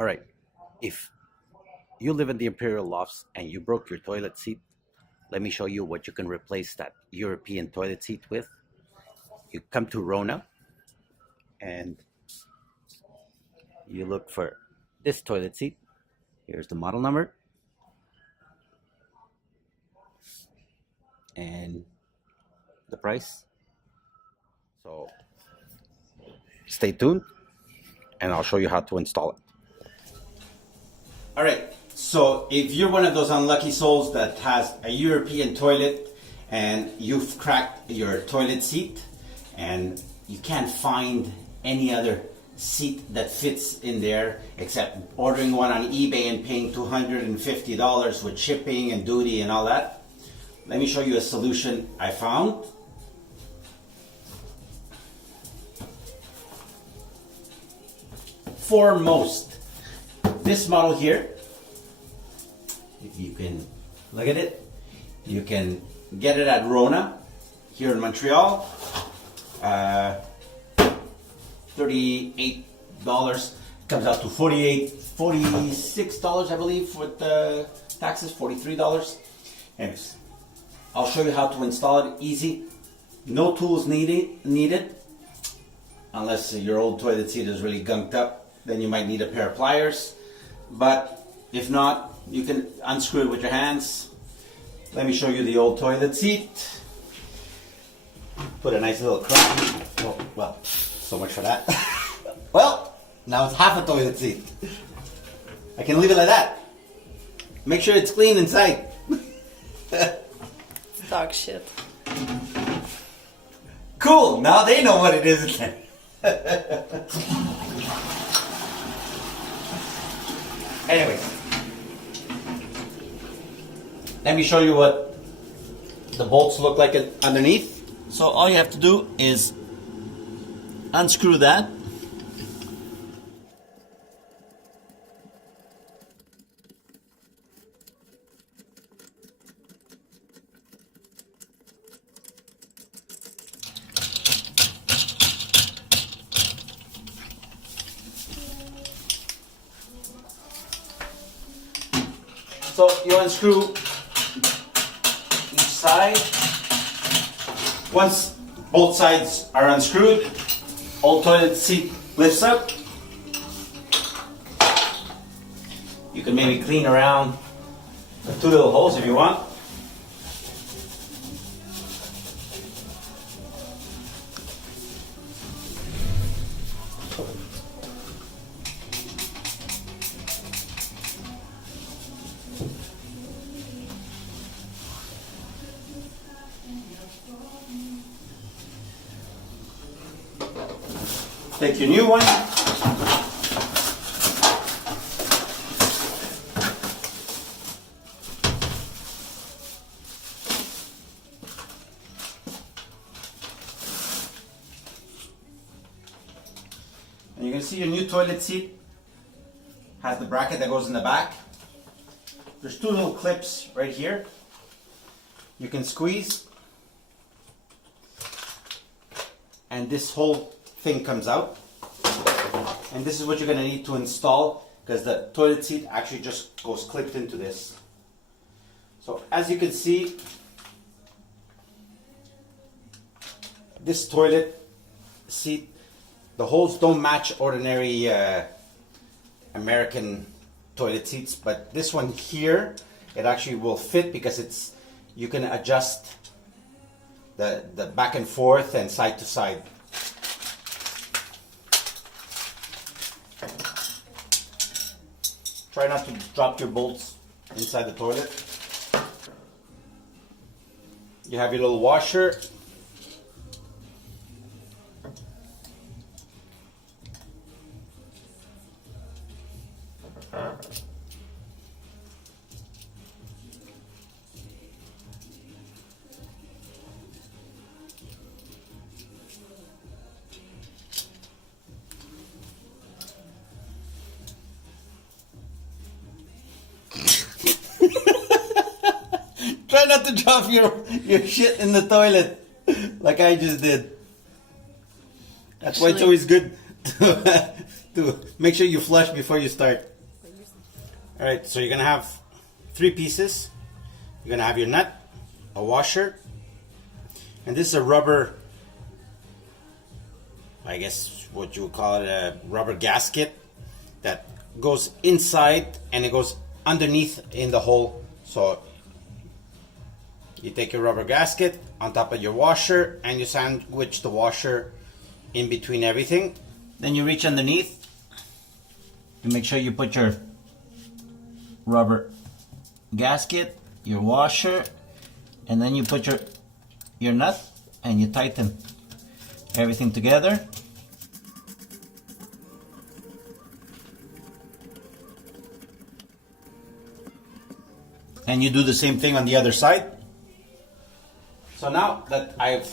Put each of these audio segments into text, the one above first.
All right. If you live in the Imperial Lofts and you broke your toilet seat, let me show you what you can replace that European toilet seat with. You come to Rona and you look for this toilet seat. Here's the model number. And the price. So stay tuned and I'll show you how to install it. All right, so if you're one of those unlucky souls that has a European toilet and you've cracked your toilet seat and you can't find any other seat that fits in there except ordering one on eBay and paying $250 with shipping and duty and all that, let me show you a solution I found. Foremost, this model here, if you can look at it, you can get it at Rona here in Montreal. $38 comes out to $46 I believe with the taxes, $43. Anyways, I'll show you how to install it. Easy, no tools needed unless your old toilet seat is really gunked up. Then you might need a pair of pliers, but if not, you can unscrew it with your hands. Let me show you the old toilet seat. Put a nice little crack. Oh, well, so much for that. Well, now it's half a toilet seat. I can leave it like that. Make sure it's clean inside. Dog shit. Cool, now they know what it is. Anyways, let me show you what the bolts look like underneath. So all you have to do is unscrew that. So you unscrew each side. Once both sides are unscrewed, old toilet seat lifts up. You can maybe clean around the two little holes if you want. Take your new one. And you can see your new toilet seat has the bracket that goes in the back. There's two little clips right here. You can squeeze and this whole thing comes out, and this is what you're going to need to install because the toilet seat actually just goes clipped into this. So as you can see, this toilet seat, the holes don't match ordinary American toilet seats, but this one here, it actually will fit because it's, you can adjust the back and forth and side to side. Try not to drop your bolts inside the toilet. You have your little washer. Try not to drop your shit in the toilet like I just did. That's why it's always good to to make sure you flush before you start. All right, so you're gonna have 3 pieces. You're gonna have your nut, a washer, and this is a rubber, I guess what you would call it, a rubber gasket that goes inside and it goes underneath in the hole. So you take your rubber gasket on top of your washer and you sandwich the washer in between everything. Then you reach underneath. You make sure you put your rubber gasket, your washer, and then you put your nut and you tighten everything together. And you do the same thing on the other side. So now that I've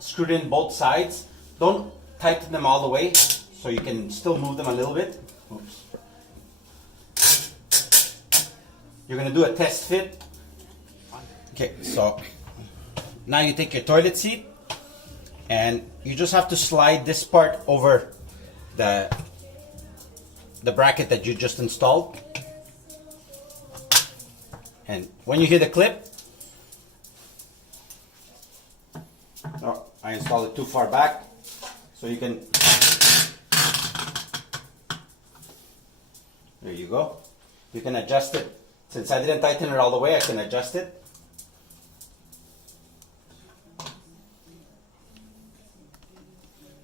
screwed in both sides, don't tighten them all the way, so you can still move them a little bit. Oops. You're gonna do a test fit. Okay, so now you take your toilet seat and you just have to slide this part over the bracket that you just installed. And when you hear the clip, oh, I installed it too far back, so you can, there you go. You can adjust it. Since I didn't tighten it all the way, I can adjust it.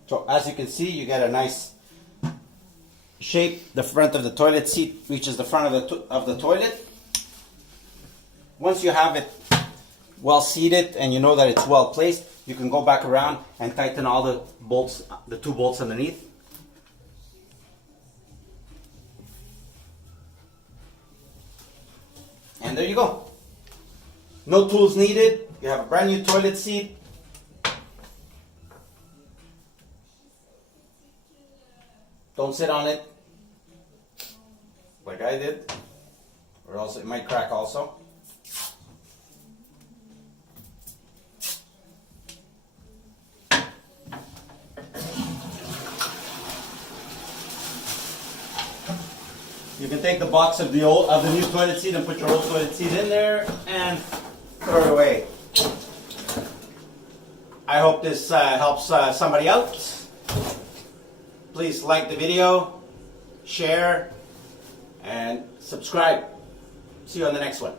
So as you can see, you get a nice shape. The front of the toilet seat reaches the front of the toilet. Once you have it well seated and you know that it's well placed, you can go back around and tighten all the bolts, the 2 bolts underneath. And there you go. No tools needed. You have a brand new toilet seat. Don't sit on it like I did, or else it might crack also. You can take the box of the new toilet seat and put your old toilet seat in there and throw it away. I hope this helps somebody out. Please like the video, share, and subscribe. See you on the next one.